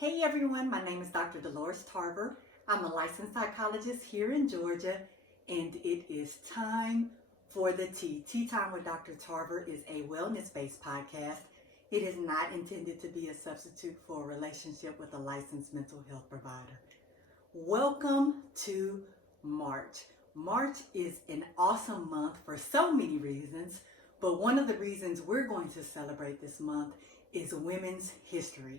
Hey everyone, my name is Dr. Dolores Tarver. I'm a licensed psychologist here in Georgia, and it is time for the Tea. Tea Time with Dr. Tarver is a wellness-based podcast. It is not intended to be a substitute for a relationship with a licensed mental health provider. Welcome to March. March is an awesome month for so many reasons, but one of the reasons we're going to celebrate this month is Women's History.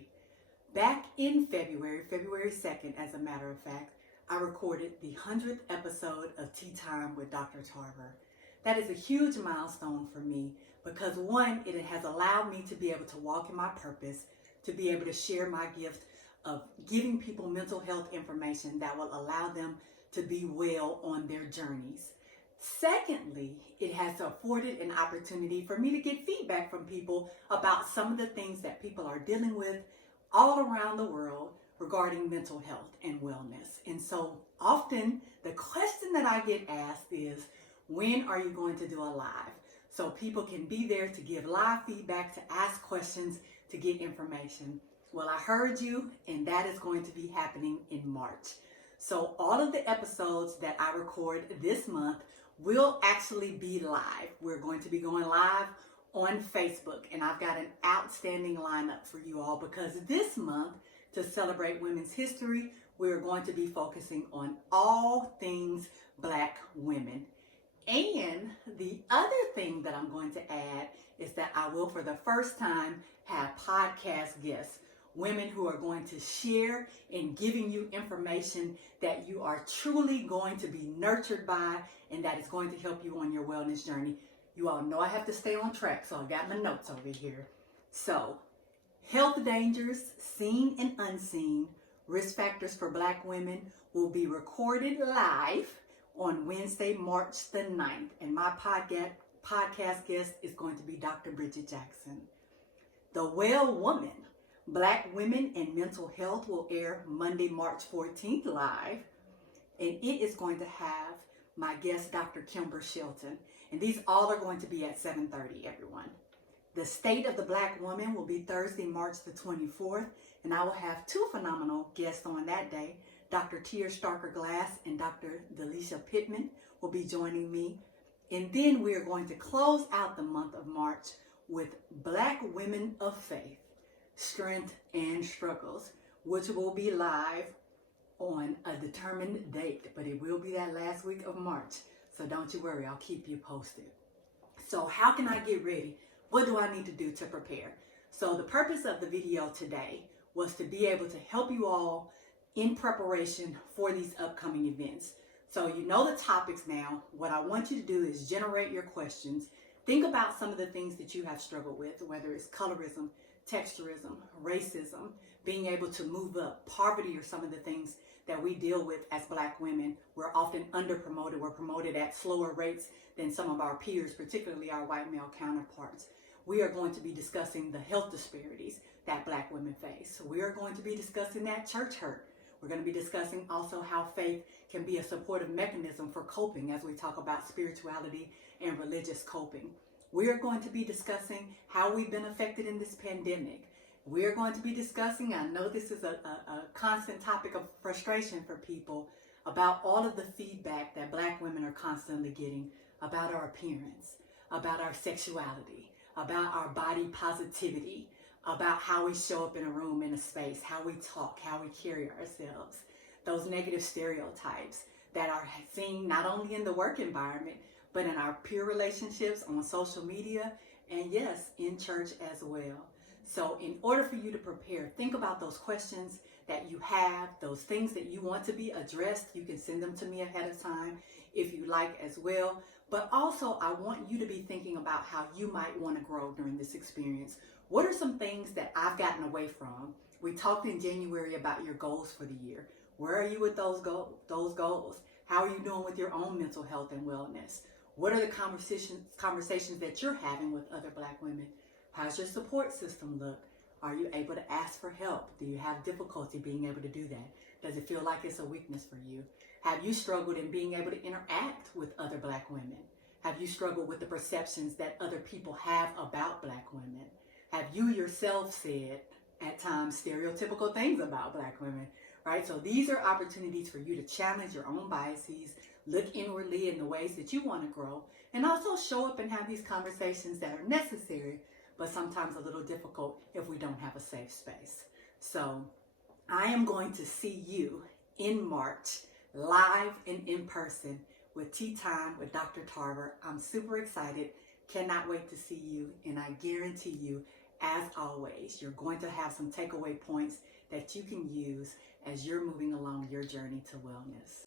Back in February 2nd, as a matter of fact, I recorded the 100th episode of Tea Time with Dr. Tarver. That is a huge milestone for me because one, it has allowed me to be able to walk in my purpose, to be able to share my gift of giving people mental health information that will allow them to be well on their journeys. Secondly, it has afforded an opportunity for me to get feedback from people about some of the things that people are dealing with all around the world regarding mental health and wellness. And so often the question that I get asked is, when are you going to do a live? So people can be there to give live feedback, to ask questions, to get information. Well, I heard you, and that is going to be happening in March. So all of the episodes that I record this month will actually be live. We're going to be going live on Facebook, and I've got an outstanding lineup for you all because this month, to celebrate Women's History, we're going to be focusing on all things Black women. And the other thing that I'm going to add is that I will, for the first time, have podcast guests, women who are going to share in giving you information that you are truly going to be nurtured by and that is going to help you on your wellness journey. You all know I have to stay on track, so I got my notes over here. So, health dangers, seen and unseen, risk factors for Black women will be recorded live on Wednesday, March the 9th. And my podcast guest is going to be Dr. Bridget Jackson. The Well Woman, Black Women and Mental Health will air Monday, March 14th live. And it is going to have my guest, Dr. Kimber Shelton. And these all are going to be at 7:30, everyone. The State of the Black Woman will be Thursday, March the 24th, and I will have two phenomenal guests on that day. Dr. Tia Starker-Glass and Dr. Delisha Pittman will be joining me. And then we are going to close out the month of March with Black Women of Faith, Strength and Struggles, which will be live on a determined date, but it will be that last week of March. So don't you worry, I'll keep you posted. So how can I get ready? What do I need to do to prepare? So the purpose of the video today was to be able to help you all in preparation for these upcoming events. So you know the topics now. What I want you to do is generate your questions. Think about some of the things that you have struggled with, whether it's colorism, texturism, racism, being able to move up, poverty are some of the things that we deal with as Black women. We're often under-promoted. We're promoted at slower rates than some of our peers, particularly our white male counterparts. We are going to be discussing the health disparities that Black women face. We are going to be discussing that church hurt. We're going to be discussing also how faith can be a supportive mechanism for coping as we talk about spirituality and religious coping. We are going to be discussing how we've been affected in this pandemic. We're going to be discussing, I know this is a constant topic of frustration for people, about all of the feedback that Black women are constantly getting about our appearance, about our sexuality, about our body positivity, about how we show up in a room, in a space, how we talk, how we carry ourselves, those negative stereotypes that are seen not only in the work environment, but in our peer relationships, on social media, and yes, in church as well. So in order for you to prepare, think about those questions that you have, those things that you want to be addressed. You can send them to me ahead of time if you like as well. But also, I want you to be thinking about how you might want to grow during this experience. What are some things that I've gotten away from? We talked in January about your goals for the year. Where are you with those goals? How are you doing with your own mental health and wellness? What are the conversations that you're having with other Black women? How's your support system look? Are you able to ask for help? Do you have difficulty being able to do that? Does it feel like it's a weakness for you? Have you struggled in being able to interact with other Black women? Have you struggled with the perceptions that other people have about Black women? Have you yourself said, at times stereotypical things about Black women, right? So these are opportunities for you to challenge your own biases, look inwardly in the ways that you want to grow, and also show up and have these conversations that are necessary, but sometimes a little difficult if we don't have a safe space. So I am going to see you in March, live and in person with Tea Time with Dr. Tarver. I'm super excited. Cannot wait to see you. And I guarantee you, as always, you're going to have some takeaway points that you can use as you're moving along your journey to wellness.